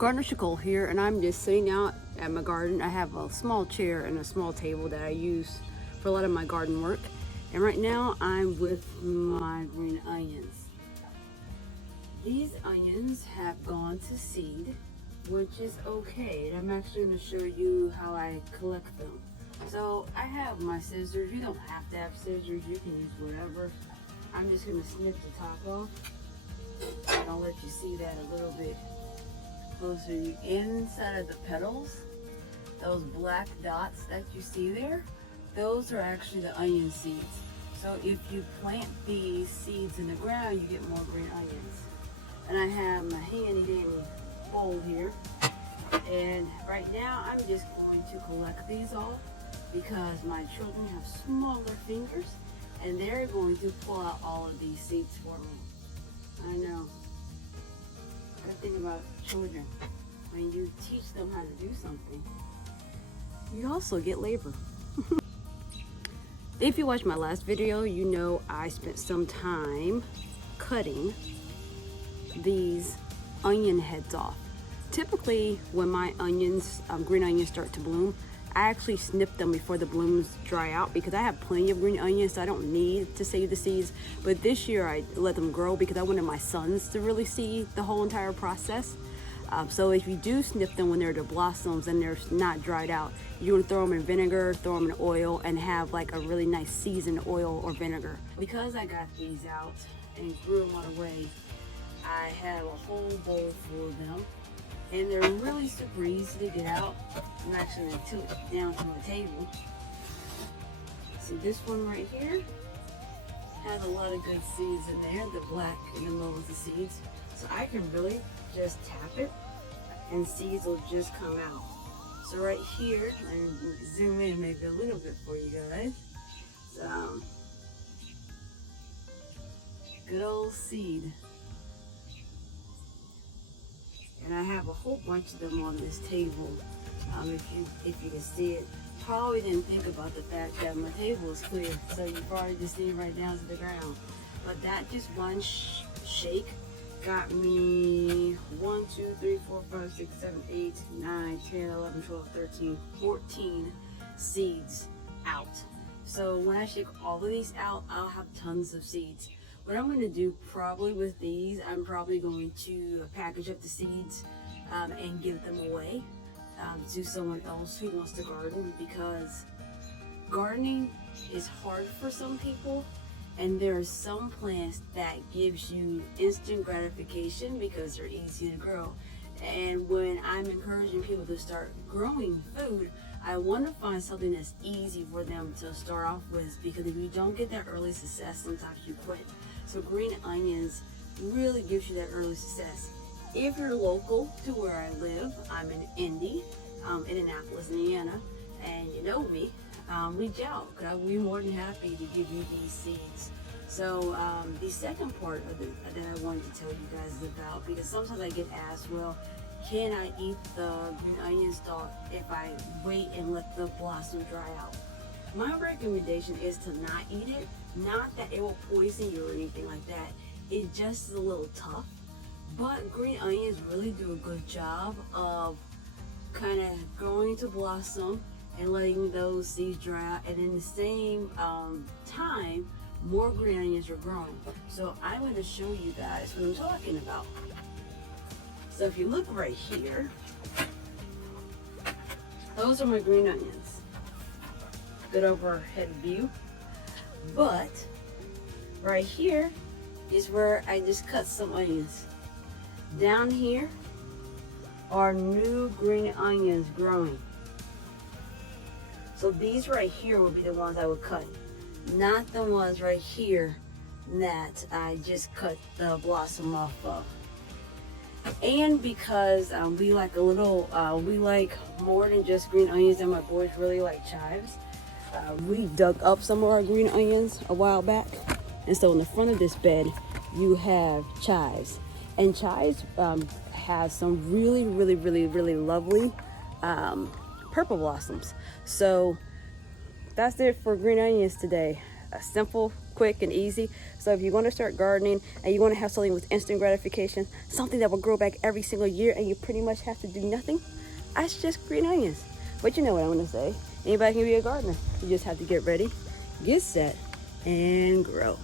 Gardener Nicole here, and I'm just sitting out at my garden. I have a small chair and a small table that I use for a lot of my garden work. And right now I'm with my green onions. These onions have gone to seed, which is okay. And I'm actually going to show you how I collect them. So I have my scissors. You don't have to have scissors. You can use whatever. I'm just going to snip the top off. And I'll let you see that a little bit closer. Inside of the petals, those black dots that you see there, those are actually the onion seeds. So if you plant these seeds in the ground, you get more green onions. And I have my handy dandy bowl here. And right now I'm just going to collect these all because my children have smaller fingers and they're going to pull out all of these seeds for me. I know. Good thing about children, when you teach them how to do something, you also get labor. If you watched my last video, you know I spent some time cutting these onion heads off. Typically, when my onions, green onions start to bloom, I actually snip them before the blooms dry out because I have plenty of green onions, so I don't need to save the seeds. But this year I let them grow because I wanted my sons to really see the whole entire process. So if you do snip them when they're the blossoms and they're not dried out, you want to throw them in vinegar, throw them in oil, and have like a really nice seasoned oil or vinegar. Because I got these out and threw them on away, I have a whole bowl full of them. And they're really super easy to get out. I'm actually going to tilt it down to my table. See, this one right here has a lot of good seeds in there. The black in the middle of the seeds. So I can really just tap it and seeds will just come out. So right here, and zoom in maybe a little bit for you guys. So, good old seed. And I have a whole bunch of them on this table. If you can see it, probably didn't think about the fact that my table is clear, so you probably just see it right down to the ground. But that just one shake got me 1, 2, 3, 4, 5, 6, 7, 8, 9, 10, 11, 12, 13, 14 seeds out. So when I shake all of these out, I'll have tons of seeds. What I'm going to do probably with these, I'm probably going to package up the seeds and give them away to someone else who wants to garden, because gardening is hard for some people, and there are some plants that gives you instant gratification because they're easy to grow. And when I'm encouraging people to start growing food, I want to find something that's easy for them to start off with, because if you don't get that early success, sometimes you quit. So green onions really gives you that early success. If you're local to where I live, I'm in Indy, Indianapolis, Indiana, and you know me, reach out, because I'll be more than happy to give you these seeds. So the second part of that I wanted to tell you guys about, because sometimes I get asked, well, can I eat the green onion stalk if I wait and let the blossom dry out? My recommendation is to not eat it. Not that it will poison you or anything like that. It just is a little tough. But green onions really do a good job of kind of growing to blossom and letting those seeds dry out. And in the same time, more green onions are growing. So I'm going to show you guys what I'm talking about. So if you look right here, those are my green onions. Good overhead view. But right here is where I just cut some onions. Down here are new green onions growing. So these right here would be the ones I would cut, not the ones right here that I just cut the blossom off of. And because we like we like more than just green onions, and my boys really like chives. We dug up some of our green onions a while back, and so in the front of this bed you have chives, and chives has some really lovely purple blossoms. So that's it for green onions today. simple, quick, and easy. So if you want to start gardening and you want to have something with instant gratification, something that will grow back every single year and you pretty much have to do nothing, that's just green onions. But you know what I'm going to say. Anybody can be a gardener. You just have to get ready, get set, and grow.